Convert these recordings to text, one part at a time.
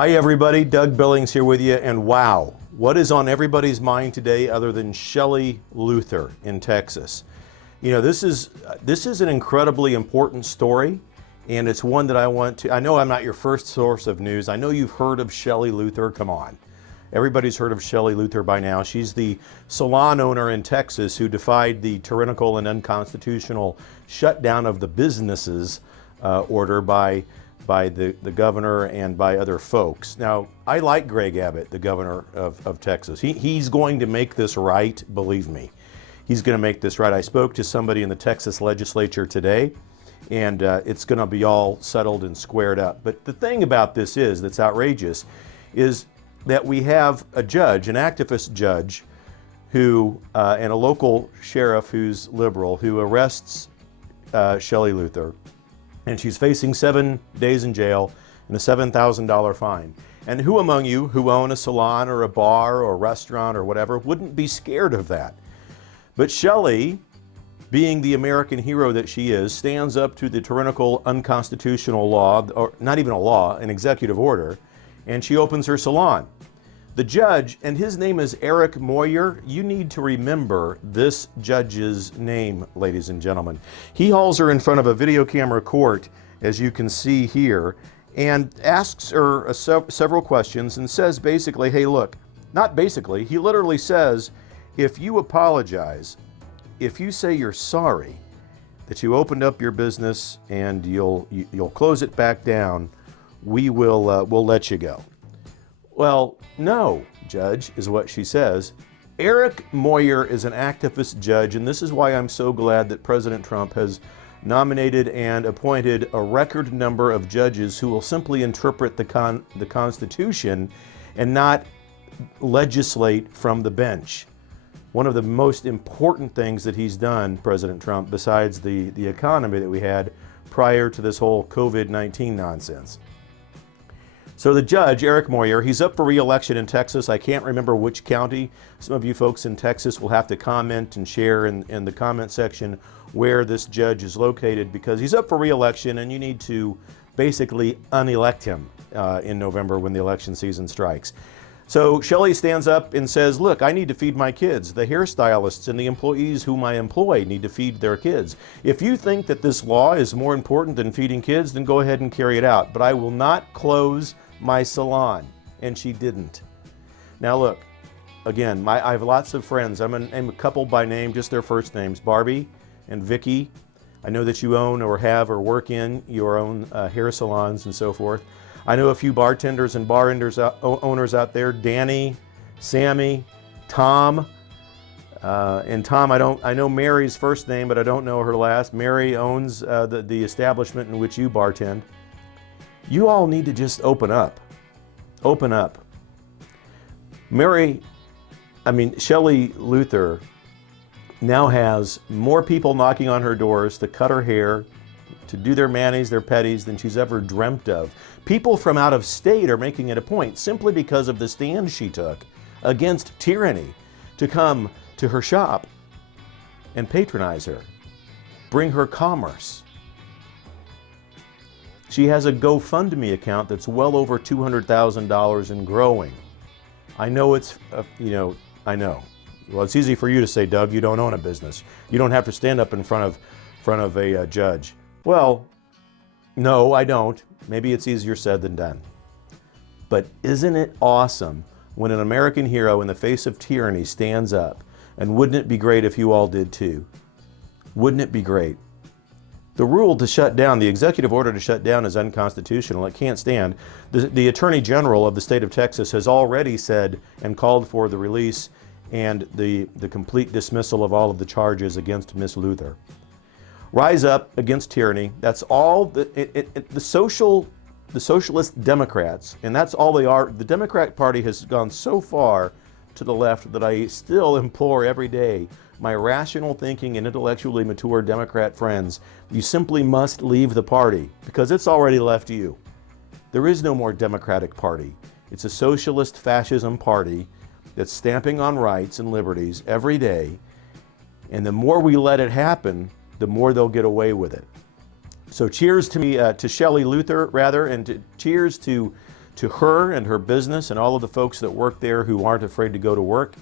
Hi everybody, Doug Billings here with you, and wow, what is on everybody's mind today other than Shelley Luther in Texas? You know, this is an incredibly important story, and it's one that I know I'm not your first source of news. I know you've heard of Shelley Luther, come on. Everybody's heard of Shelley Luther by now. She's the Salon owner in Texas who defied the tyrannical and unconstitutional shutdown of the businesses order by the governor and by other folks. Now, I like Greg Abbott, the governor of Texas. He's going to make this right, believe me. He's going to make this right. I spoke to somebody in the Texas legislature today, and it's going to be all settled and squared up. But the thing about this that's outrageous, is that we have a judge, an activist judge, who and a local sheriff who's liberal, who arrests Shelley Luther. And she's facing 7 days in jail and a $7,000 fine. And who among you who own a salon or a bar or a restaurant or whatever wouldn't be scared of that? But Shelley, being the American hero that she is, stands up to the tyrannical, unconstitutional law, or not even a law, an executive order, and she opens her salon. The judge, and his name is Eric Moyer. You need to remember this judge's name, ladies and gentlemen. He hauls her in front of a video camera court, as you can see here, and asks her several questions and says basically, hey, look, not basically, he literally says, if you apologize, if you say you're sorry that you opened up your business and you'll close it back down, we'll let you go. Well, no, Judge, is what she says. Eric Moyer is an activist judge, and this is why I'm so glad that President Trump has nominated and appointed a record number of judges who will simply interpret the Constitution and not legislate from the bench. One of the most important things that he's done, President Trump, besides the economy that we had prior to this whole COVID-19 nonsense. So the judge, Eric Moyer, he's up for re-election in Texas. I can't remember which county. Some of you folks in Texas will have to comment and share in the comment section where this judge is located, because he's up for re-election and you need to basically unelect him in November when the election season strikes. So Shelley stands up and says, look, I need to feed my kids. The hairstylists and the employees whom I employ need to feed their kids. If you think that this law is more important than feeding kids, then go ahead and carry it out. But I will not close my salon. And she didn't. Now look, again, I have lots of friends. I'm a couple by name, just their first names, Barbie and Vicky. I know that you own or have or work in your own hair salons and so forth. I know a few bartenders and bar owners out there, Danny, Sammy, Tom, and Tom, I know Mary's first name, but I don't know her last. Mary owns the establishment in which you bartend. You all need to just open up. Open up. Shelley Luther now has more people knocking on her doors to cut her hair, to do their manis, their pedis than she's ever dreamt of. People from out of state are making it a point, simply because of the stand she took against tyranny, to come to her shop and patronize her, bring her commerce. She has a GoFundMe account that's well over $200,000 and growing. I know I know. Well, it's easy for you to say, Doug, you don't own a business. You don't have to stand up in front of a judge. Well, no, I don't. Maybe it's easier said than done. But isn't it awesome when an American hero in the face of tyranny stands up? And wouldn't it be great if you all did too? Wouldn't it be great? The rule to shut down, the executive order to shut down, is unconstitutional. It can't stand. The Attorney General of the state of Texas has already said and called for the release and the complete dismissal of all of the charges against Ms. Luther. Rise up against tyranny. That's all the socialist Democrats, and that's all they are. The Democrat Party has gone so far to the left that I still implore every day my rational thinking and intellectually mature Democrat friends, you simply must leave the party, because it's already left you. There is no more Democratic Party. It's a socialist fascism party that's stamping on rights and liberties every day, and the more we let it happen, the more they'll get away with it. So cheers to Shelley Luther, and cheers to to her and her business and all of the folks that work there who aren't afraid to go to work.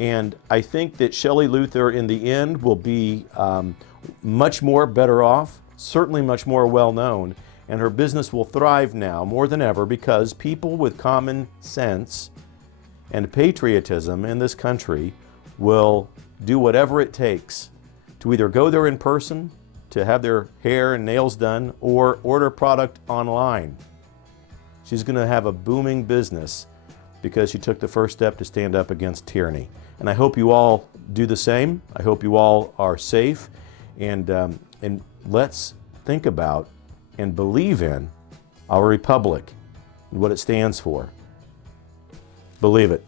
And I think that Shelley Luther in the end will be much more better off, certainly much more well known, and her business will thrive now more than ever because people with common sense and patriotism in this country will do whatever it takes to either go there in person, to have their hair and nails done, or order product online. She's going to have a booming business because she took the first step to stand up against tyranny. And I hope you all do the same. I hope you all are safe. And let's think about and believe in our republic and what it stands for. Believe it.